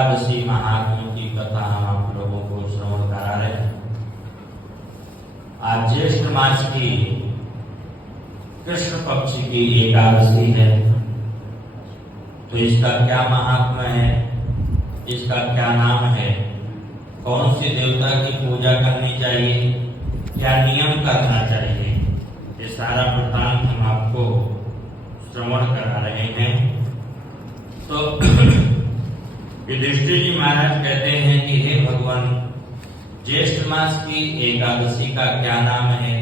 एकादशी महात्म्यों की कथा हम आप लोगों को श्रवण करा रहे हैं। आज ज्येष्ठ मास की कृष्ण पक्ष की एकादशी है, तो इसका क्या महात्म्य है, इसका क्या नाम है, कौन से देवता की पूजा करनी चाहिए, क्या नियम करना चाहिए, ये सारा वृत्तांत हम आपको श्रवण करा रहे हैं। तो युधिष्ठिर जी महाराज कहते हैं कि हे भगवान, ज्येष्ठ मास की एकादशी का क्या नाम है,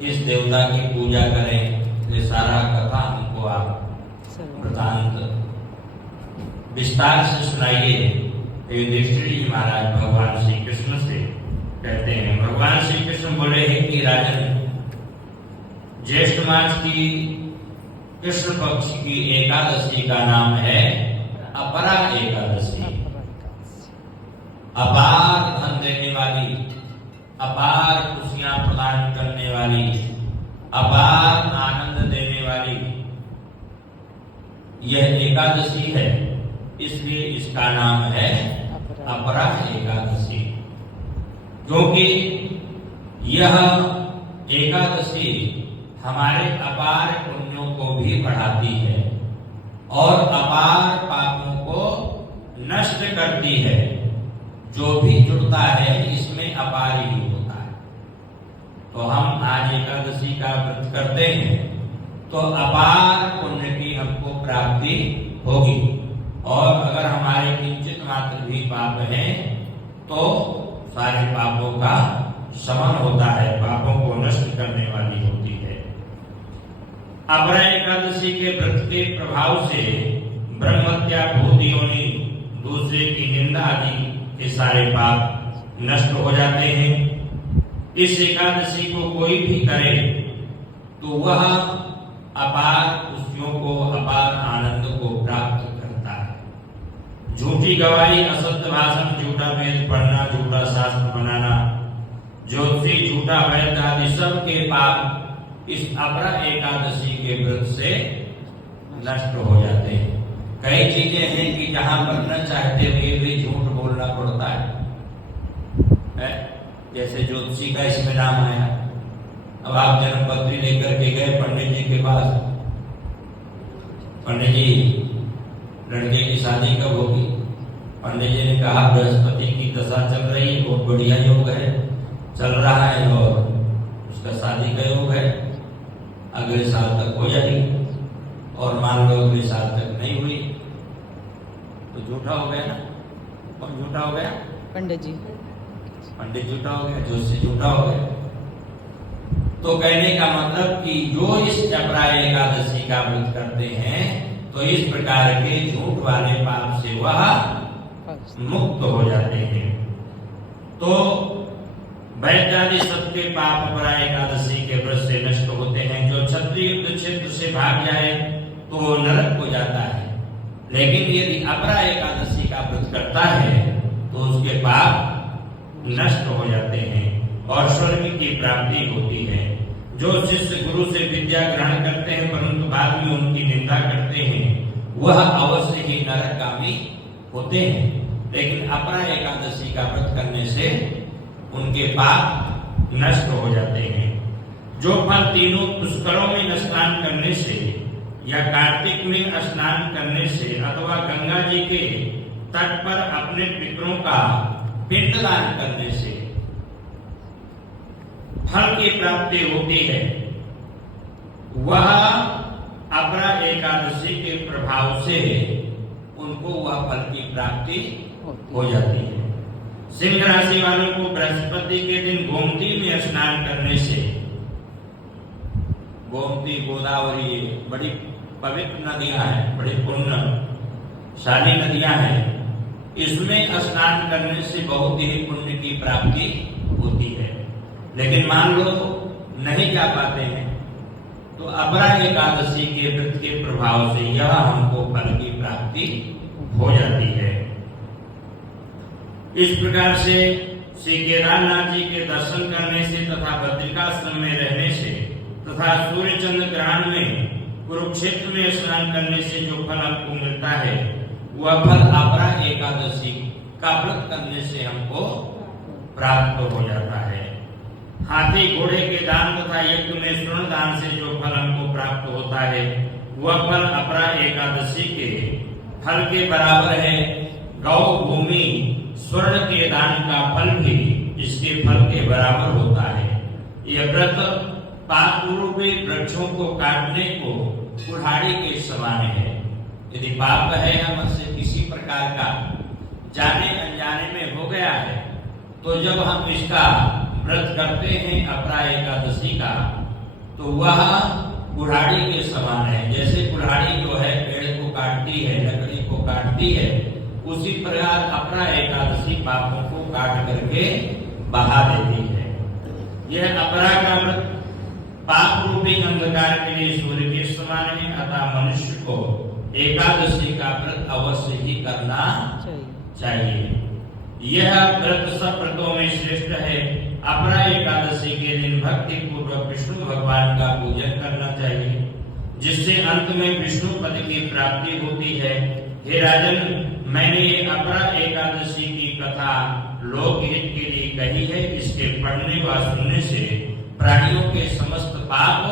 किस देवता की पूजा करें, ये सारा कथा हमको आप वृत्तांत विस्तार से सुनाइए। युधिष्ठिर जी महाराज भगवान श्री कृष्ण से कहते हैं। भगवान श्री कृष्ण बोले हैं कि राजन, ज्येष्ठ मास की कृष्ण पक्ष की एकादशी का नाम है अपरा एकादशी। अपार धन देने वाली, अपार खुशियां प्रदान करने वाली, अपार आनंद देने वाली यह एकादशी है, इसलिए इसका नाम है अपरा एकादशी। क्योंकि यह एकादशी हमारे अपार पुण्यों को भी बढ़ाती है और अपार पापों को नष्ट करती है। जो भी जुड़ता है इसमें अपार ही होता है। तो हम आज एकादशी का व्रत करते हैं तो अपार पुण्य की हमको प्राप्ति होगी, और अगर हमारे किंचित मात्र भी पाप हैं तो सारे पापों का शमन होता है, पापों को नष्ट करने वाली होती है। अपरा एकादशी के व्रत के प्रभाव से ब्रह्मत्या, भूत योनि, दूसरे की निंदा आदि के सारे पाप नष्ट हो जाते हैं। इस एकादशी को कोई भी करे तो वह अपार खुशियों को, अपार आनंद को प्राप्त करता है। झूठी गवाही, असत्य भाषण, झूठा वेद पढ़ना, झूठा शास्त्र बनाना, ज्योतिषी, झूठा वैद्य आदि सब के पाप इस अपरा एकादशी के व्रत से नष्ट हो जाते हैं। कई चीजें हैं कि जहां बनना चाहते हुए भी झूठ बोलना पड़ता है। जैसे ज्योतिषी का इसमें नाम आया। अब आप जन्म पत्री लेकर के गए पंडित जी के पास, पंडित जी लड़के की शादी कब होगी? पंडित जी ने कहा बृहस्पति की दशा चल रही है, बहुत बढ़िया योग है, चल रहा है और उसका शादी का योग है, अगले साल तक हो जाएगी। और मान लो अगले साल तक नहीं हुई तो झूठा हो गया ना। कौन झूठा हो गया? पंडित जी। पंडित झूठा हो गया, ज्योतिषी झूठा हो गया। तो कहने का मतलब कि जो इस अपरा एकादशी का व्रत करते हैं तो इस प्रकार के झूठ वाले पाप से वह मुक्त हो जाते हैं। तो वैद्यादि सबके पाप अपरा एकादशी के व्रत से नष्ट होते हैं। जो क्षत्रिय युद्ध क्षेत्र से भाग जाए तो वो नरक हो जाता है, लेकिन यदि अपरा एकादशी का व्रत करता है तो उसके पाप नष्ट हो जाते हैं और स्वर्ग की प्राप्ति होती है। जो शिष्य गुरु से विद्या ग्रहण करते हैं परंतु बाद में उनकी निंदा करते हैं, वह अवश्य ही नरकगामी होते हैं। लेकिन अपरा एकादशी का व्रत करने से उनके पाप नष्ट हो जाते हैं। जो फल तीनों पुष्करों में स्नान करने से या कार्तिक में स्नान करने से अथवा गंगा जी के तट पर अपने पितरों का पिंडदान करने से फल की प्राप्ति होती है, वह अपरा एकादशी के प्रभाव से उनको वह फल की प्राप्ति हो जाती है। सिंह राशि वालों को बृहस्पति के दिन गोमती में स्नान करने से, गोमती गोदावरी बड़ी पवित्र नदियां हैं, बड़ी पुण्यशाली नदियां हैं, इसमें स्नान करने से बहुत ही पुण्य की प्राप्ति होती है। लेकिन मान लो नहीं जा पाते हैं तो अपरा एकादशी के व्रत के प्रभाव से यह हमको फल की प्राप्ति हो जाती है। इस प्रकार से श्री केदारनाथ जी के दर्शन करने से तथा बद्रिकाश्रम में रहने से तथा सूर्य चंद्र ग्रहण में कुरुक्षेत्र में स्नान करने से जो फल आपको मिलता है वह फल अपरा एकादशी का व्रत करने से हमको प्राप्त हो जाता है। हाथी घोड़े के दान तथा यज्ञ में स्वर्ण दान से जो फल हमको प्राप्त होता है वह फल अपरा एकादशी के फल के बराबर है। गौ भूमि स्वर्ण के दान का फल भी इसके फल के बराबर होता है। यह व्रत पाप रूपी वृक्षों को काटने को कुल्हाड़ी के समान है। यदि पाप है हमसे किसी प्रकार का जाने अनजाने में हो गया है तो जब हम इसका व्रत करते हैं अपरा एकादशी का तो वह कुल्हाड़ी के समान है। जैसे कुल्हाड़ी जो है पेड़ को काटती है, लकड़ी को काटती है, उसी प्रकार अपरा एकादशी पापों को काट करके बहा देती है। यह अपरा का व्रत पाप रूपी अंधकार के लिए सूर्य के समान है। अतः मनुष्य को एकादशी का व्रत अवश्य ही करना चाहिए। यह व्रत सब व्रतों में श्रेष्ठ है। अपरा एकादशी के दिन भक्ति पूर्वक विष्णु भगवान का पूजन करना चाहिए, जिससे अंत में विष्णु पद की प्राप्ति होती है। हे राजन, मैंने ये अपरा एकादशी की कथा लोकहित के लिए कही है। इसके पढ़ने व सुनने से प्राणियों के समस्त पाप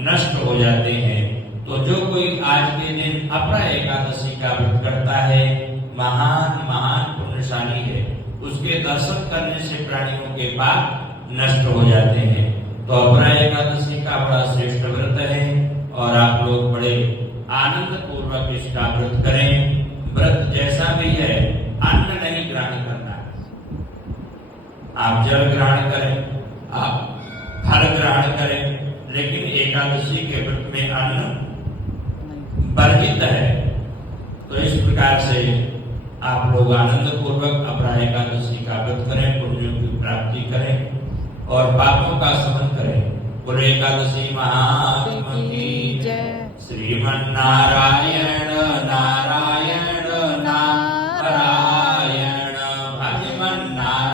नष्ट हो जाते हैं। तो जो कोई आज के दिन अपरा एकादशी का व्रत करता है महान महान पुण्यशाली है। उसके दर्शन करने से प्राणियों के पाप नष्ट हो जाते हैं। तो अपरा एकादशी का बड़ा श्रेष्ठ व्रत है और आप लोग बड़े आनंद पूर्वक इसका व्रत करें। व्रत जैसा भी है अन्न नहीं ग्रहण करना। आप जल ग्रहण करें, आप फल ग्रहण करें, लेकिन एकादशी के व्रत में अन्न वर्जित है। तो इस प्रकार से आप लोग आनंद पूर्वक अपरा एकादशी का व्रत करें, पुण्यों की प्राप्ति करें और पापों का शमन करें। बोले एकादशी महात्मा की जय। श्रीमन्नारायण